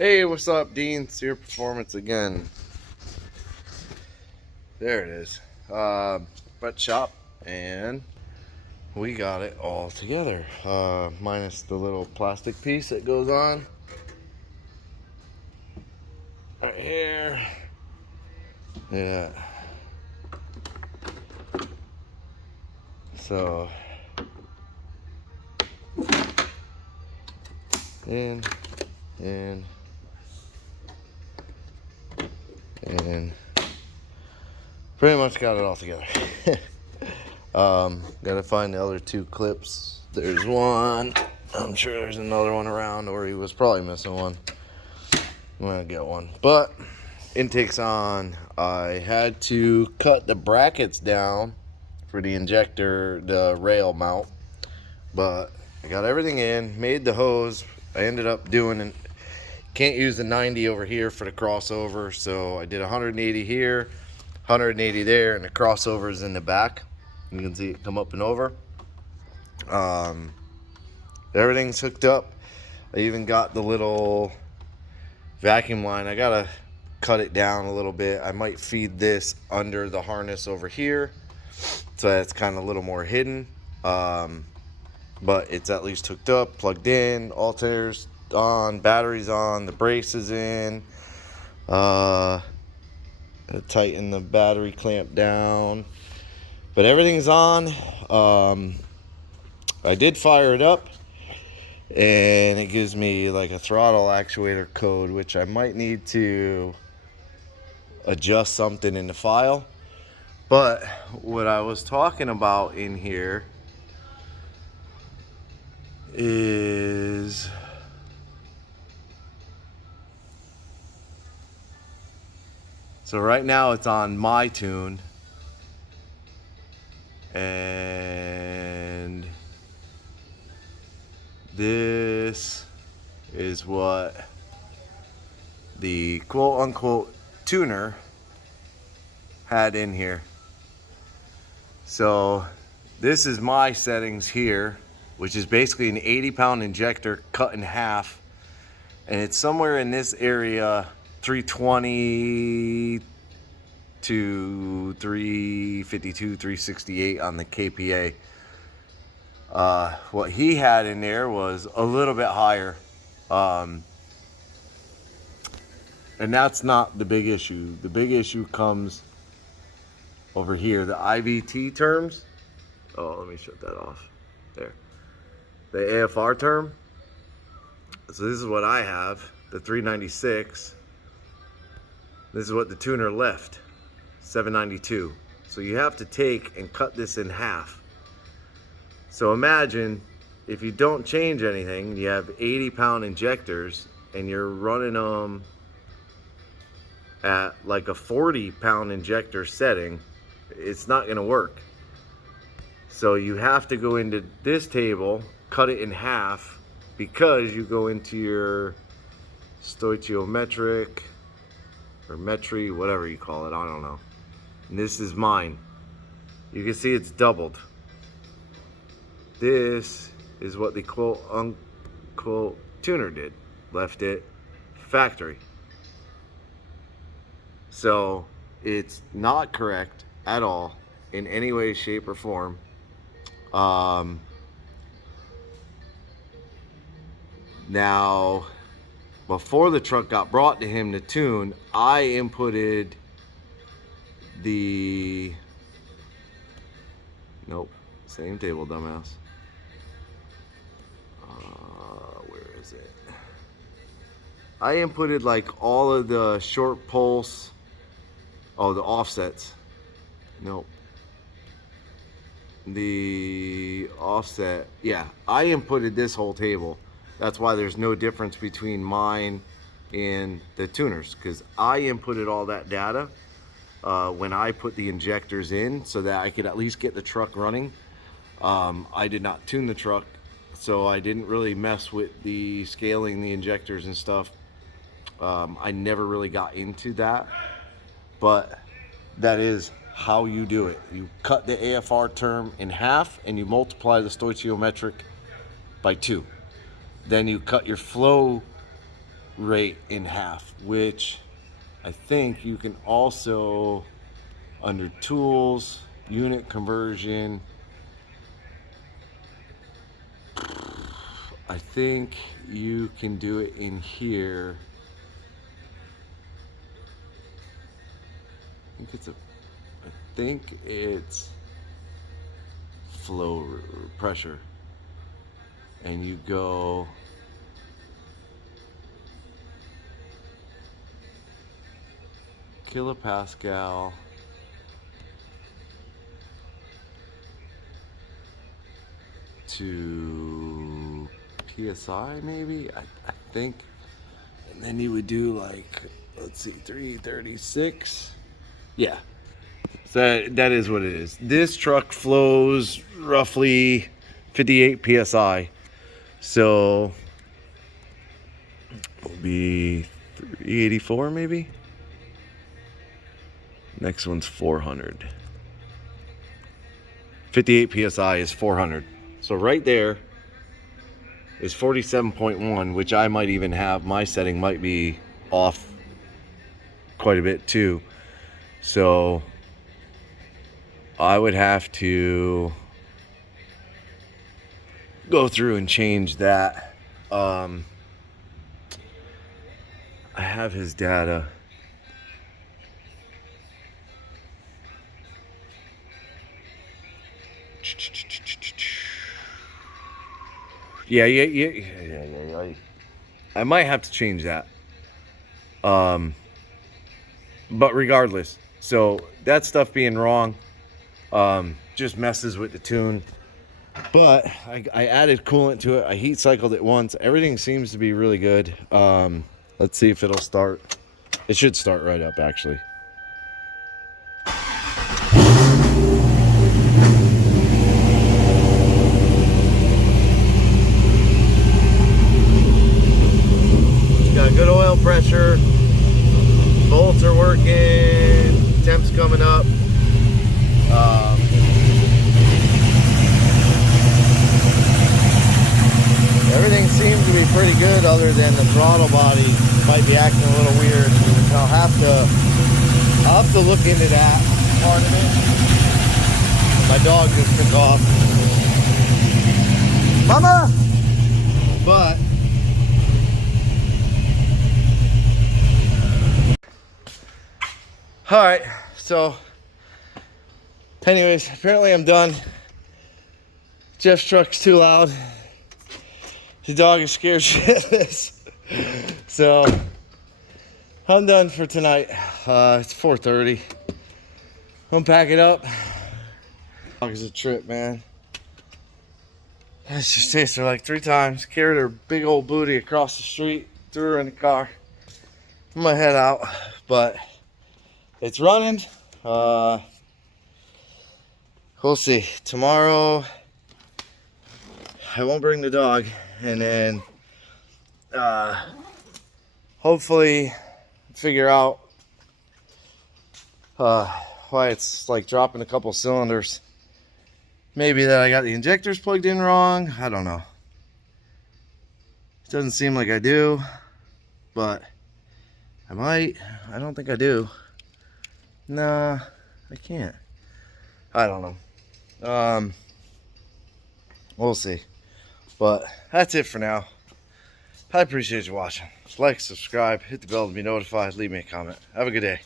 Hey, what's up, Dean? Sear Performance again. There it is. Butt shop, and we got it all together. Minus the little plastic piece that goes on right here. Yeah. So and pretty much got it all together. Gotta find the other two clips. There's one. I'm sure there's another one around, or he was probably missing one. I'm gonna get one. But intake's on. I had to cut the brackets down for the injector, the rail mount. But I got everything in, made the hose. I ended up doing, can't use the 90 over here for the crossover, so I did 180 here, 180 there, and the crossover is in the back. You can see it come up and over. Everything's hooked up. I even got the little vacuum line. I gotta cut it down a little bit. I might feed this under the harness over here, so that's kind of a little more hidden. But it's at least hooked up, plugged in, alternators on, batteries on, the brace is in. Tighten the battery clamp down, but everything's on. I did fire it up, and it gives me like a throttle actuator code, which I might need to adjust something in the file. But what I was talking about in here is so right now it's on my tune, and this is what the quote unquote tuner had in here. So this is my settings here, which is basically an 80-pound injector cut in half, and it's somewhere in this area, 320 to 352, 368 on the KPA. What he had in there was a little bit higher, and that's not the big issue. The big issue comes over here, the IVT terms. Oh, let me shut that off. There. The AFR term. So this is what I have, the 396. This is what the tuner left, 792. So you have to take and cut this in half. So imagine if you don't change anything, you have 80-pound injectors, and you're running them at like a 40-pound injector setting, it's not gonna work. So you have to go into this table, cut it in half, because you go into your stoichiometric or metry, whatever you call it, I don't know. And this is mine. You can see it's doubled. This is what the quote unquote tuner did. Left it factory. So it's not correct at all in any way, shape, or form. Now, before the truck got brought to him to tune, I inputted the, nope, same table, dumbass. Where is it? I inputted like all of the short pulse, oh, the offsets. Nope. The offset, yeah, I inputted this whole table. That's why there's no difference between mine and the tuners, because I inputted all that data when I put the injectors in, so that I could at least get the truck running. I did not tune the truck, so I didn't really mess with the scaling the injectors and stuff. I never really got into that, but that is how you do it. You cut the AFR term in half, and you multiply the stoichiometric by 2. Then you cut your flow rate in half, which I think you can also, under tools, unit conversion, I think you can do it in here. I think it's flow pressure, and you go kilopascal to PSI maybe, I think, and then you would do like, let's see, 336. Yeah, so that is what it is. This truck flows roughly 58 PSI, so it'll be 384 maybe. Next one's 400. 58 PSI is 400. So right there is 47.1, which I might even have, my setting might be off quite a bit too. So I would have to go through and change that. I have his data. Yeah. I might have to change that. But regardless, so that stuff being wrong, just messes with the tune. But I added coolant to it. I heat cycled it once. Everything seems to be really good. Let's see if it'll start. It should start right up, actually. Good oil pressure, bolts are working, temps coming up. Everything seems to be pretty good, other than the throttle body might be acting a little weird. I'll have to look into that part of it. My dog just took off. Mama! But all right, so anyways, apparently I'm done. Jeff's truck's too loud. The dog is scared shitless. So I'm done for tonight. It's 4:30. I'm packing up. Dog is a trip, man. I just chased her like 3 times, carried her big old booty across the street, threw her in the car. I'm gonna head out, but it's running. We'll see. Tomorrow I won't bring the dog, and then hopefully figure out why it's like dropping a couple cylinders. Maybe that I got the injectors plugged in wrong. I don't know. It doesn't seem like I do, but I might. I don't think I do. Nah, I can't. I don't know. We'll see. But that's it for now. I appreciate you watching. Like, subscribe, hit the bell to be notified, leave me a comment. Have a good day.